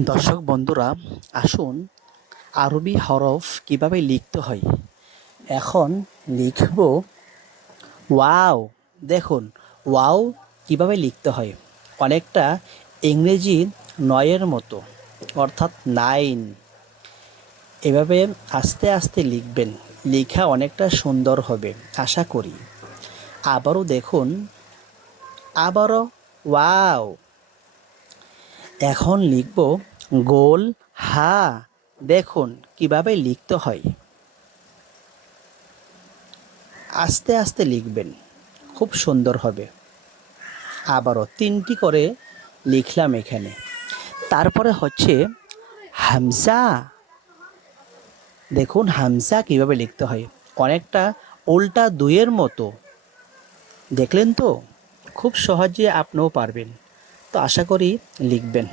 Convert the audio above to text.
দর্শক বন্ধুরা, আসুন আরবি হরফ কিভাবে লিখতে হয় এখন লিখব। ওয়াও। দেখুন, ওয়াও কিভাবে লিখতে হয়, অনেকটা ইংরেজি নয়ের মতো, অর্থাৎ নাইন। এভাবে আস্তে আস্তে লিখবেন, লেখা অনেকটা সুন্দর হবে আশা করি। আবারও দেখুন, আবারও ওয়াও। এখন লিখব গোল হা। দেখুন কিভাবে লিখতে হয়, আস্তে আস্তে লিখবেন, খুব সুন্দর হবে। আবারও তিনটি করে লিখলাম এখানে। তারপরে হচ্ছে হামজা। দেখুন হামজা কিভাবে লিখতে হয়, অনেকটা উল্টা দুইয়ের মতো। দেখলেন তো, খুব সহজে আপনিও পারবেন। তো আশা করি লিখবেন।